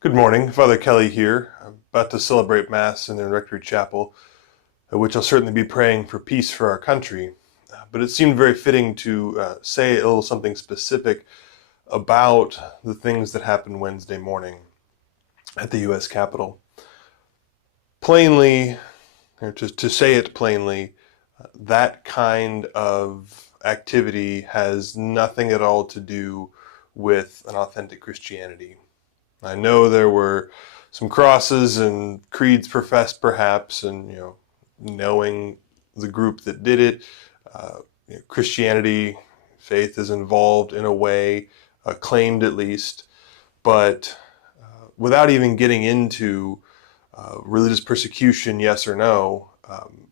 Good morning, Father Kelly here. I'm about to celebrate Mass in the Rectory Chapel, at which I'll certainly be praying for peace for our country. But it seemed very fitting to say a little something specific about the things that happened Wednesday morning at the U.S. Capitol. Plainly, or to say it plainly, that kind of activity has nothing at all to do with an authentic Christianity. I know there were some crosses and creeds professed, perhaps, and knowing the group that did it, Christianity, faith is involved in a way, claimed at least, but without even getting into religious persecution, yes or no.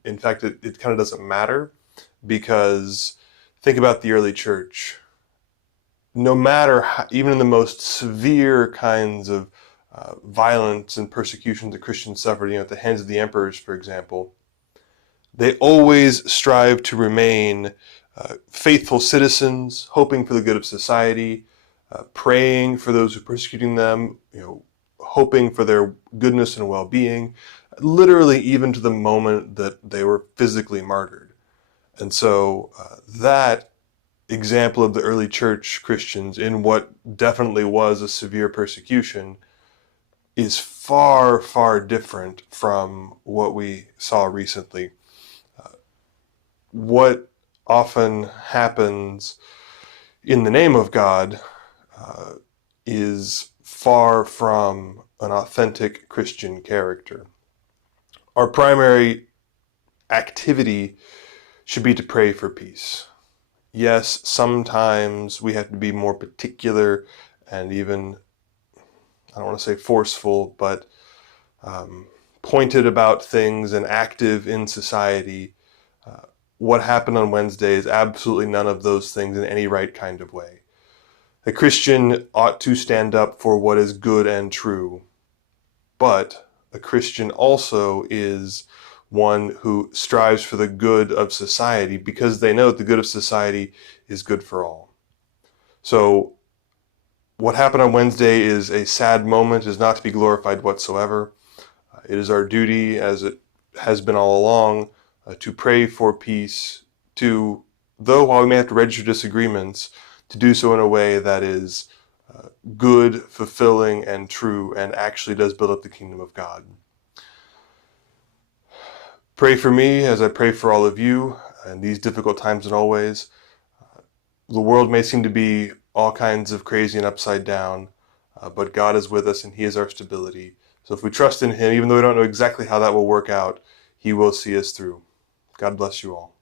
In fact, it kind of doesn't matter because think about the early church. No matter how, even in the most severe kinds of violence and persecution that Christians suffered, at the hands of the emperors, for example, they always strive to remain faithful citizens, hoping for the good of society, praying for those who are persecuting them, hoping for their goodness and well-being, literally even to the moment that they were physically martyred. And so that example of the early church Christians in what definitely was a severe persecution is far, far different from what we saw recently. What often happens in the name of God is far from an authentic Christian character. Our primary activity should be to pray for peace. Yes, sometimes we have to be more particular and even, I don't want to say forceful, but pointed about things and active in society. What happened on Wednesday is absolutely none of those things in any right kind of way. A Christian ought to stand up for what is good and true, but a Christian also is one who strives for the good of society because they know that the good of society is good for all. So what happened on Wednesday is a sad moment, is not to be glorified whatsoever. It is our duty, as it has been all along, to pray for peace, though while we may have to register disagreements, to do so in a way that is good, fulfilling, and true, and actually does build up the kingdom of God. Pray for me as I pray for all of you in these difficult times and always. The world may seem to be all kinds of crazy and upside down, but God is with us and He is our stability. So if we trust in Him, even though we don't know exactly how that will work out, He will see us through. God bless you all.